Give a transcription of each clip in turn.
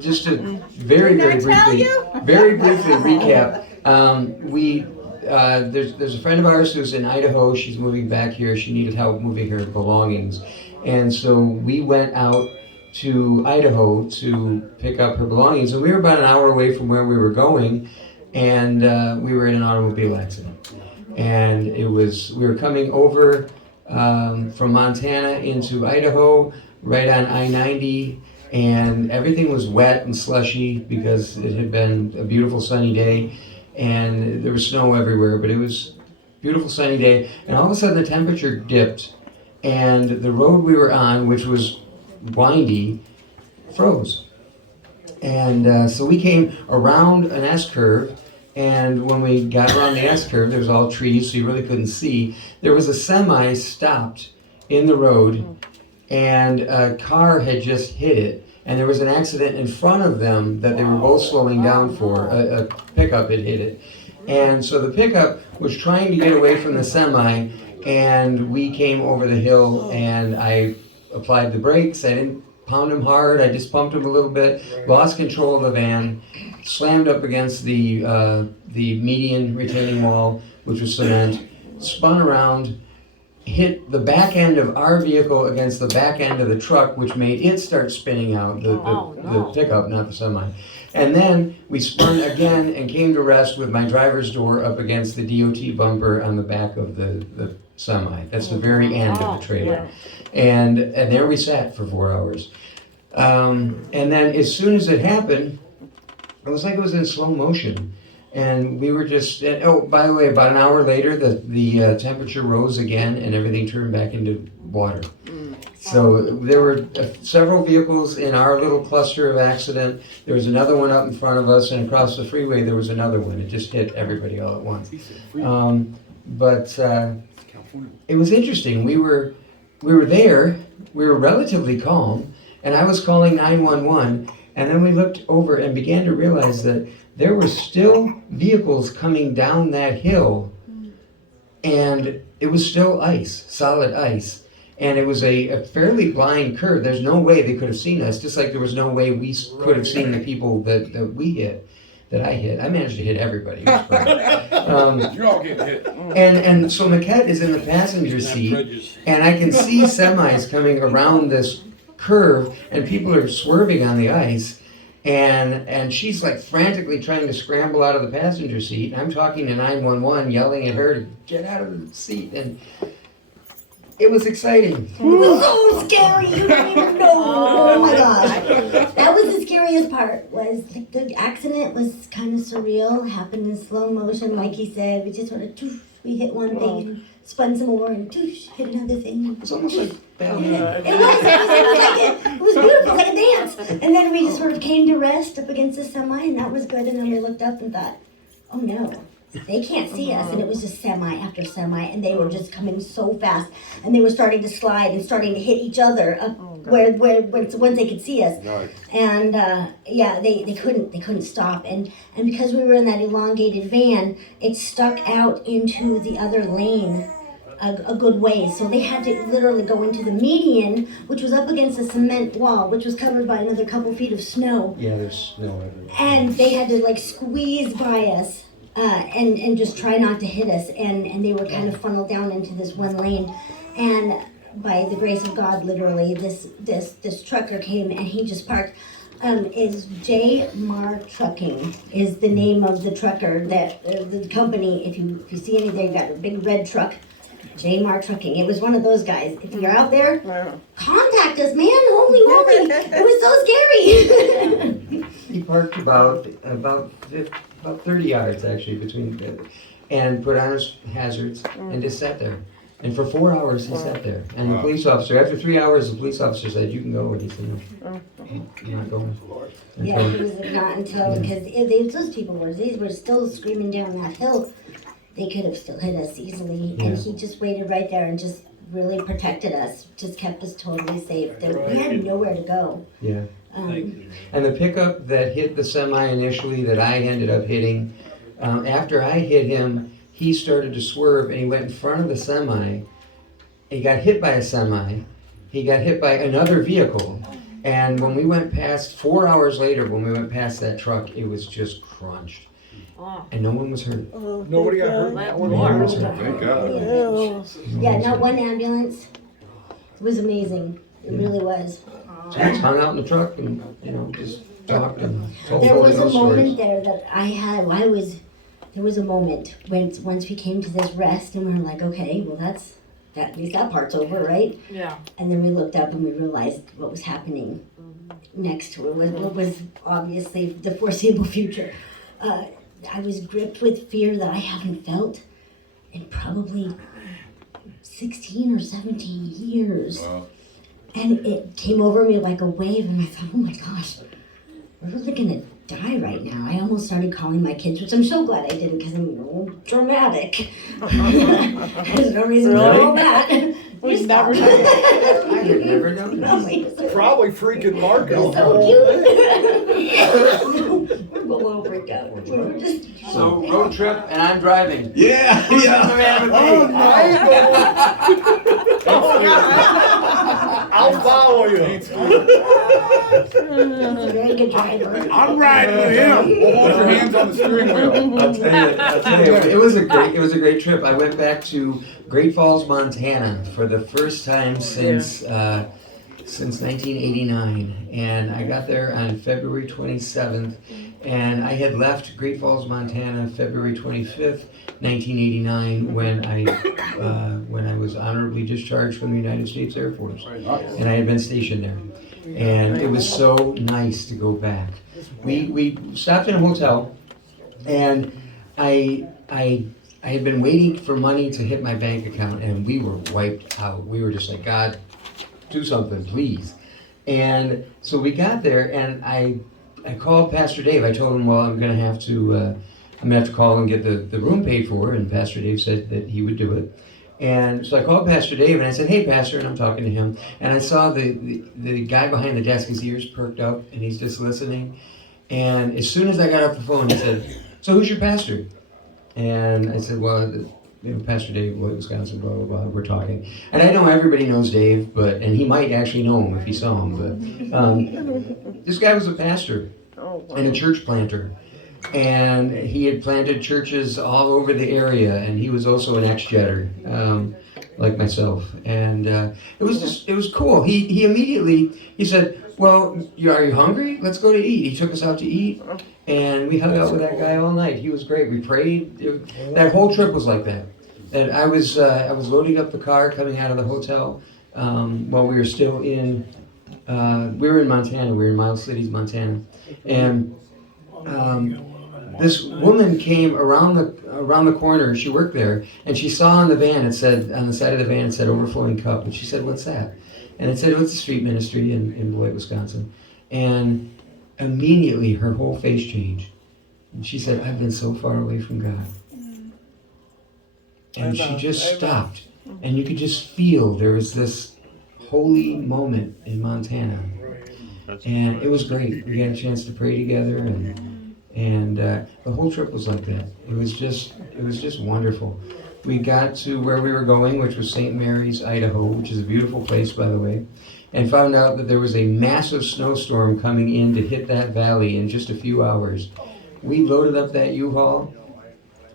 Just to very briefly recap. There's a friend of ours who's in Idaho. She's moving back here. She needed help moving her belongings, and so we went out to Idaho to pick up her belongings. And we were about an hour away from where we were going, and we were in an automobile accident. And we were coming over from Montana into Idaho, right on I-90. And everything was wet and slushy because it had been a beautiful sunny day, and there was snow everywhere, but it was a beautiful sunny day. And all of a sudden the temperature dipped, and the road we were on, which was windy, froze. And so we came around an S-curve, and when we got around the S-curve, there was all trees, so you really couldn't see. There was a semi stopped in the road, and a car had just hit it. And there was an accident in front of them that they were both slowing down for. A pickup had hit it. And so the pickup was trying to get away from the semi, and we came over the hill, and I applied the brakes. I didn't pound them hard, I just pumped them a little bit, lost control of the van, slammed up against the median retaining wall, which was cement, spun around, hit the back end of our vehicle against the back end of the truck, which made it start spinning out, the pickup, not the semi. And then we spun again and came to rest with my driver's door up against the DOT bumper on the back of the semi. That's the very end of the trailer. And there we sat for 4 hours. And then as soon as it happened, it was like it was in slow motion. And we were just, oh, by the way, about an hour later, the temperature rose again and everything turned back into water. So there were several vehicles in our little cluster of accident. There was another one out in front of us, and across the freeway there was another one. It just hit everybody all at once. But it was interesting. We were there, we were relatively calm, and I was calling 911, and then we looked over and began to realize that there were still vehicles coming down that hill, and it was still ice, solid ice. And it was a fairly blind curve. There's no way they could have seen us, just like there was no way we could have seen the people that we hit, that I hit. I managed to hit everybody. It was fun. You're all getting hit. And so Micquette is in the passenger seat, and I can see semis coming around this curve, and people are swerving on the ice. And she's like frantically trying to scramble out of the passenger seat. I'm talking to 911, yelling at her to get out of the seat, and it was exciting. It was so scary, you don't even know. Oh my gosh. That was the scariest part, was the accident was kind of surreal, happened in slow motion, like he said. We just sort of, we hit one thing, spun some more, and hit another thing. It's almost like ballet. It was beautiful, like a dance. And then we just sort of came to rest up against the semi, and that was good. And then we looked up and thought, oh no, they can't see us. And it was just semi after semi, and they were just coming so fast. And they were starting to slide and starting to hit each other up once they could see us. Nice. And they couldn't stop. And because we were in that elongated van, it stuck out into the other lane a good way. So they had to literally go into the median, which was up against a cement wall, which was covered by another couple feet of snow. Yeah, there's snow everywhere. And they had to like squeeze by us and just try not to hit us. And they were kind of funneled down into this one lane. And by the grace of God, literally, this trucker came and he just parked. Is J. Mar Trucking is the name of the trucker that the company. If you see any there, you got a big red truck. J. Mar Trucking. It was one of those guys. If you're out there, contact us, man. Holy moly. It was so scary. He parked about 30 yards, actually, between, and put on his hazards and just sat there. And for 4 hours, he sat there. And the police officer, after 3 hours, the police officer said, you can go. And he said, no, you're not going. Yeah, it was not until, because those people were still screaming down that hill. They could have still hit us easily, and he just waited right there and just really protected us, just kept us totally safe. We had nowhere to go. Yeah. And the pickup that hit the semi initially that I ended up hitting, after I hit him, he started to swerve and he went in front of the semi. He got hit by a semi. He got hit by another vehicle. And when we went past, 4 hours later, when we went past that truck, it was just crunched. And no one was hurt. Nobody got hurt? Thank No one was hurt. God. Yeah, not one ambulance. It was amazing. It really was. So we just hung out in the truck and, just talked and told There was a Holy Ghost moment stories. there that there was a moment when once we came to this rest and we were like, okay, well at least that part's over, right? Yeah. And then we looked up and we realized what was happening next to it what was obviously the foreseeable future. I was gripped with fear that I haven't felt in probably 16 or 17 years. Wow. And it came over me like a wave, and I thought, oh my gosh, we're really gonna die right now. I almost started calling my kids, which I'm so glad I didn't, because I'm dramatic. There's no reason for all that. We've never I had never done that. Probably freaking Mark You're out. so cute. We're below breakout. We're just So road trip and I'm driving. Yeah, Who's in the van with me? I'll follow you. He's a very good driver. I'm riding with him. Put your hands on the steering wheel. I'll tell you, it was a great trip. I went back to Great Falls, Montana for the first time since 1989, and I got there on February 27th, and I had left Great Falls, Montana, February 25th, 1989, when I was honorably discharged from the United States Air Force, and I had been stationed there, and it was so nice to go back. We stopped in a hotel, and I had been waiting for money to hit my bank account, and we were wiped out. We were just like, God, do something, please. And so we got there, and I called Pastor Dave. I told him, well, I'm gonna have to call and get the room paid for, and Pastor Dave said that he would do it. And so I called Pastor Dave, and I said, hey, Pastor, and I'm talking to him, and I saw the guy behind the desk, his ears perked up, and he's just listening. And as soon as I got off the phone, he said, so who's your pastor? And I said, well, Pastor Dave, Wisconsin, blah, blah, blah, we're talking. And I know everybody knows Dave, and he might actually know him if he saw him, but this guy was a pastor and a church planter. And he had planted churches all over the area, and he was also an ex-jetter, like myself. And it was cool. He immediately, he said, well, are you hungry? Let's go to eat. He took us out to eat, and we hung out with that guy all night. He was great. We prayed. That whole trip was like that. And I was loading up the car coming out of the hotel while we were still in, we were in Montana. We were in Miles Cities, Montana. And this woman came around the corner. She worked there, and she saw on the van, it said, on the side of the van, it said overflowing cup. And she said, what's that? And it said, oh, it's a street ministry in Beloit, Wisconsin. And immediately her whole face changed. And she said, I've been so far away from God. And she just stopped. And you could just feel there was this holy moment in Montana. And it was great. We had a chance to pray together, and the whole trip was like that. It was just wonderful. We got to where we were going, which was St. Mary's, Idaho, which is a beautiful place, by the way, and found out that there was a massive snowstorm coming in to hit that valley in just a few hours. We loaded up that U-Haul.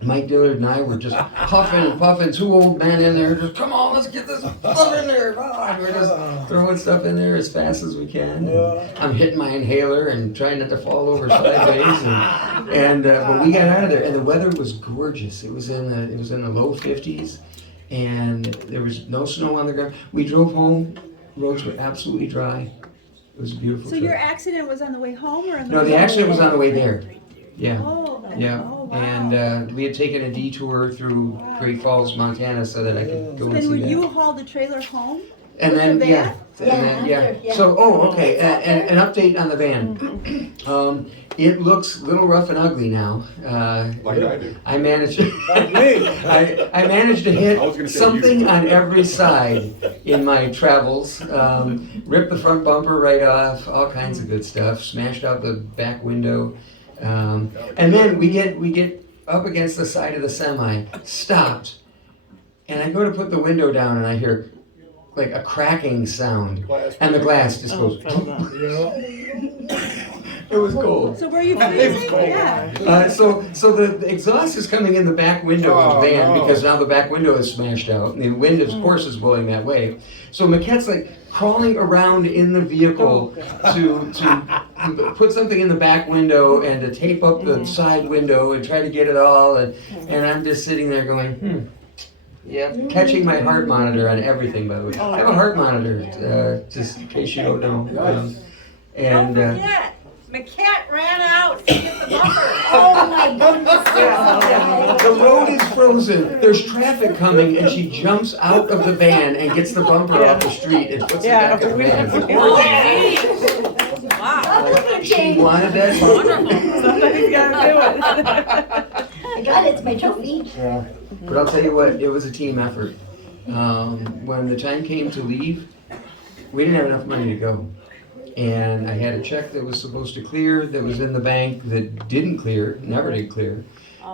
Mike Dillard and I were just huffing and puffing, two old men in there, just, come on, let's get this stuff in there. And we're just throwing stuff in there as fast as we can. And I'm hitting my inhaler and trying not to fall over sideways. But we got out of there, and the weather was gorgeous. It was in the low 50s, and there was no snow on the ground. We drove home. Roads were absolutely dry. It was a beautiful So trip. your accident was on the way home or on the No, way the accident was on the way there. Yeah. Oh, Yeah, oh, wow. and we had taken a detour through Great Falls, Montana, so that I could go So and then see would that. you haul the trailer home? And with then the yeah, van? After, yeah. So okay, an update on the van. It looks a little rough and ugly now. Like I do. I managed. Like me. I managed to I was hit gonna say something you. on every side in my travels. Ripped the front bumper right off, all kinds of good stuff. Smashed out the back window, and then we get up against the side of the semi, stopped, and I go to put the window down, and I hear, like a cracking sound, Glass and the glass just goes. It was cold. So were you freezing? Yeah. So the exhaust is coming in the back window of the van because now the back window is smashed out, and the wind, of course, is blowing that way. So Micquette's like crawling around in the vehicle to put something in the back window and to tape up the side window and try to get it all, and I'm just sitting there going, Yeah, catching my heart monitor on everything, by the way. I have a heart monitor, just in case you don't know. And Don't forget, Micquette ran out to get the bumper. Oh my goodness. the road is frozen. There's traffic coming, and she jumps out of the van and gets the bumper off the street and puts it back in the van. Oh, geez. Wow. She wanted that. Somebody's gotta do it. I got it, it's my trophy. Yeah. But I'll tell you what, it was a team effort. When the time came to leave, we didn't have enough money to go. And I had a check that was supposed to clear, that was in the bank, that didn't clear, never did clear.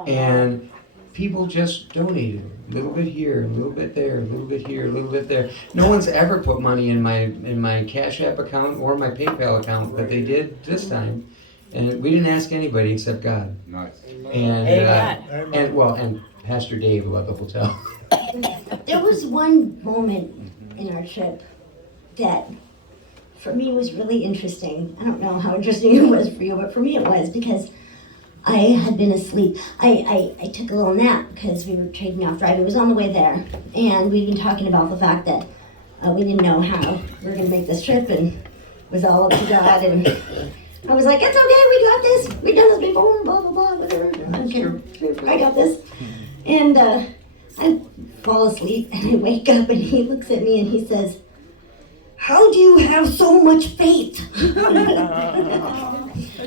And people just donated, a little bit here, a little bit there, a little bit here, a little bit there. No one's ever put money in my Cash App account or my PayPal account, but they did this time. And we didn't ask anybody except God. Nice. And and Pastor Dave about the hotel. There was one moment in our trip that for me was really interesting. I don't know how interesting it was for you, but for me it was because I had been asleep. I took a little nap because we were trading off driving. It was on the way there, and we'd been talking about the fact that we didn't know how we were going to make this trip, and it was all up to God. And I was like, it's okay, we got this. We've done this before, blah, blah, blah, whatever. I got this. And I fall asleep, and I wake up, and he looks at me, and he says, how do you have so much faith? That's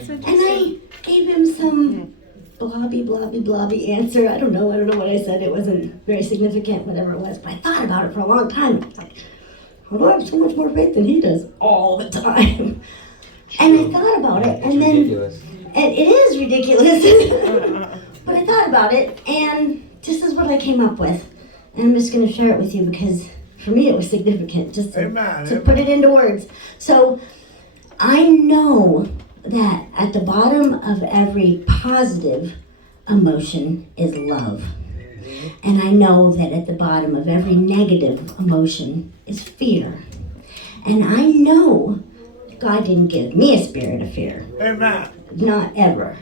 And I gave him some blobby answer. I don't know what I said. It wasn't very significant, whatever it was. But I thought about it for a long time. I was like, how do I have so much more faith than he does all the time? And I thought about it, and then Ridiculous. and it is ridiculous. But I thought about it, and this is what I came up with. And I'm just going to share it with you because for me it was significant just to put it into words. So I know that at the bottom of every positive emotion is love. And I know that at the bottom of every negative emotion is fear. And I know God didn't give me a spirit of fear. Amen. Not ever.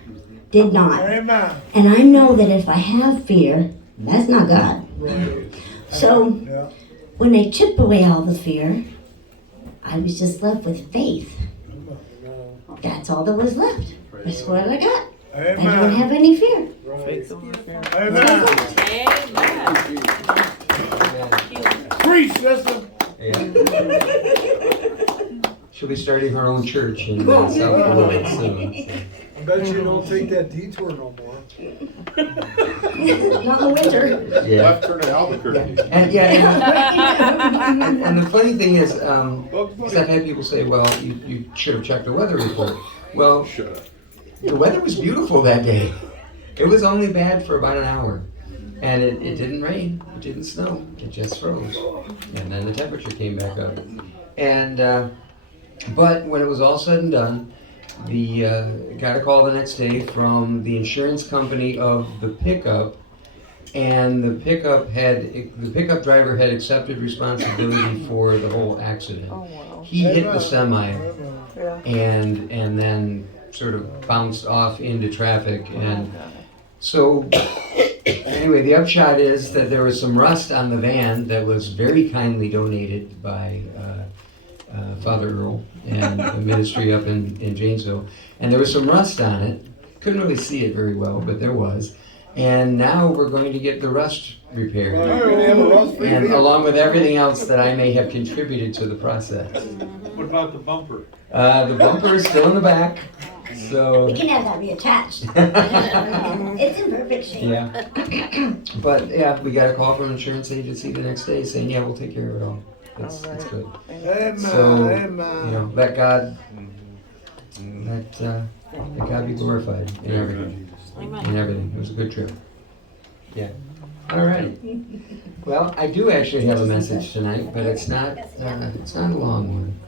Did not. Amen. And I know that if I have fear, that's not God. Right. So Yeah. when I chip away all the fear, I was just left with faith. That's all that was left. That's what I got. I don't Amen. have any fear. Amen. Preach, sister. She'll be starting her own church in South Carolina soon. I bet you don't take that detour no more. Not in the winter. Yeah. Left turn at Albuquerque. And and the funny thing is, because I've had people say, well, you should have checked the weather report. Well, Shut up. the weather was beautiful that day. It was only bad for about an hour. And it didn't rain, it didn't snow, it just froze. And then the temperature came back up. And, but when it was all said and done, got a call the next day from the insurance company of the pickup, and the pickup driver had accepted responsibility for the whole accident. He hit the semi and then sort of bounced off into traffic, and so anyway, the upshot is that there was some rust on the van that was very kindly donated by Father Earl and the ministry up in Janesville, and there was some rust on it. Couldn't really see it very well, but there was. And now we're going to get the rust repaired, and along with everything else that I may have contributed to the process. What about the bumper? The bumper is still in the back, so We can have that reattached. It's in perfect shape. yeah. But yeah, we got a call from an insurance agency the next day saying, yeah, we'll take care of it all. It's good. Amen. So, Amen. you know, let God be glorified in everything. In everything. It was a good trip. Yeah. All right. Well, I do actually have a message tonight, but it's not a long one.